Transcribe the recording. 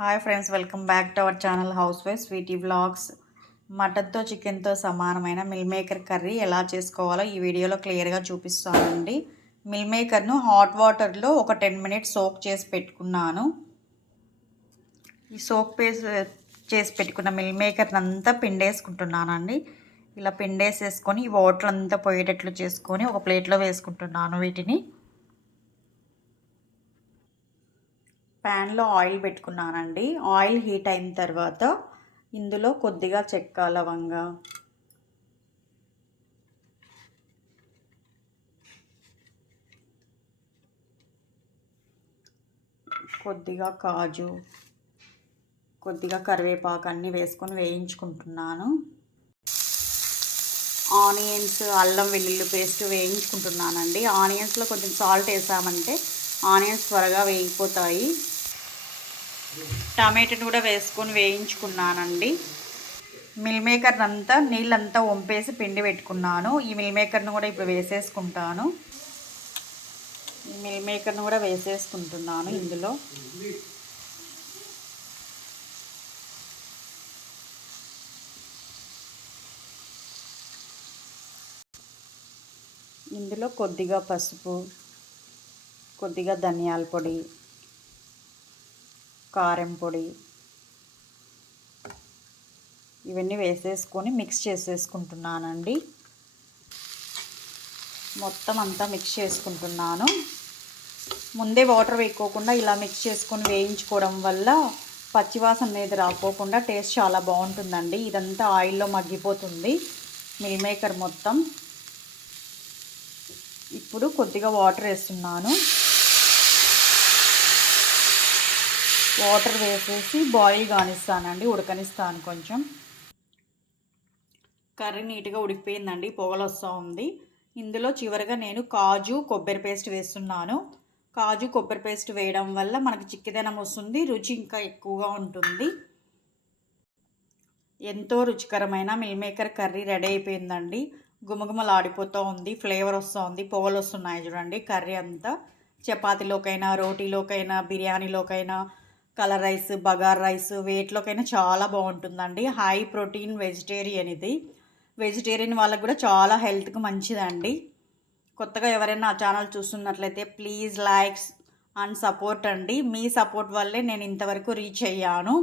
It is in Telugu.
Hi friends, welcome back to our channel housewife Sweety vlogs. మటన్తో చికెన్తో సమానమైన మిల్ మేకర్ కర్రీ ఎలా చేసుకోవాలో ఈ వీడియోలో క్లియర్గా చూపిస్తానండి. మిల్ మేకర్ను హాట్ వాటర్లో ఒక 10 మినిట్స్ సోక్ చేసి పెట్టుకున్నాను. ఈ సోక్ చేసి పెట్టుకున్న మిల్ మేకర్ని అంతా పిండేసుకుంటున్నానండి. ఇలా పిండేసేసుకొని ఈ వాటర్ అంతా పోయేటట్లు చేసుకొని ఒక ప్లేట్లో వేసుకుంటున్నాను. వీటిని ప్యాన్లో ఆయిల్ పెట్టుకున్నానండి. ఆయిల్ హీట్ అయిన తర్వాత ఇందులో కొద్దిగా చెక్క, లవంగా, కొద్దిగా కాజు, కొద్దిగా కరివేపాకు అన్నీ వేసుకొని వేయించుకుంటున్నాను. ఆనియన్స్, అల్లం వెల్లుల్లి పేస్ట్ వేయించుకుంటున్నానండి. ఆనియన్స్లో కొంచెం సాల్ట్ వేసామంటే ఆనియన్స్ త్వరగా వేగిపోతాయి. టమాటాను కూడా వేసుకొని వేయించుకున్నానండి. మిల్ మేకర్ అంతా నీళ్ళంతా వంపేసి పిండి పెట్టుకున్నాను. ఈ మిల్ మేకర్ను కూడా ఇప్పుడు వేసేసుకుంటాను. ఈ మిల్ మేకర్ను కూడా వేసేసుకుంటున్నాను ఇందులో. ఇందులో కొద్దిగా పసుపు, కొద్దిగా ధనియాల పొడి, కారం పొడి ఇవన్నీ వేసేసుకొని మిక్స్ చేసేసుకుంటున్నానండి. మొత్తం అంతా మిక్స్ చేసుకుంటున్నాను. ముందే వాటర్ వేసుకోకుండా ఇలా మిక్స్ చేసుకొని వేయించుకోవడం వల్ల పచ్చివాసన అనేది రాకోకుండా టేస్ట్ చాలా బాగుంటుందండి. ఇదంతా ఆయిల్లో మగ్గిపోతుంది మిల్ మేకర్ మొత్తం. ఇప్పుడు కొద్దిగా వాటర్ వేస్తున్నాను. వాటర్ వేసేసి బాయిల్ కానిస్తానండి, ఉడకనిస్తాను కొంచెం. కర్రీ నీట్గా ఉడికిపోయిందండి, పొగలు వస్తూ ఉంది. ఇందులో చివరిగా నేను కాజు, కొబ్బరి పేస్ట్ వేస్తున్నాను. కాజు, కొబ్బరి పేస్ట్ వేయడం వల్ల మనకి చిక్కదనం వస్తుంది, రుచి ఇంకా ఎక్కువగా ఉంటుంది. ఎంతో రుచికరమైన మిల్ మేకర్ కర్రీ రెడీ అయిపోయిందండి. గుమగుమలాడిపోతూ ఉంది, ఫ్లేవర్ వస్తూ ఉంది, పొగలు వస్తున్నాయి చూడండి. కర్రీ అంతా చపాతీలోకైనా, రోటీలోకైనా, బిర్యానీలోకైనా, కలర్ రైస్, బగార్ రైస్ వేటిలోకైనా చాలా బాగుంటుందండి. హై ప్రోటీన్ వెజిటేరియన్ ఇది. వెజిటేరియన్ వాళ్ళకు కూడా చాలా హెల్త్కి మంచిదండి. కొత్తగా ఎవరైనా నా ఛానల్ చూస్తున్నట్లయితే ప్లీజ్ లైక్స్ అండ్ సపోర్ట్ అండి. మీ సపోర్ట్ వల్లే నేను ఇంతవరకు రీచ్ అయ్యాను.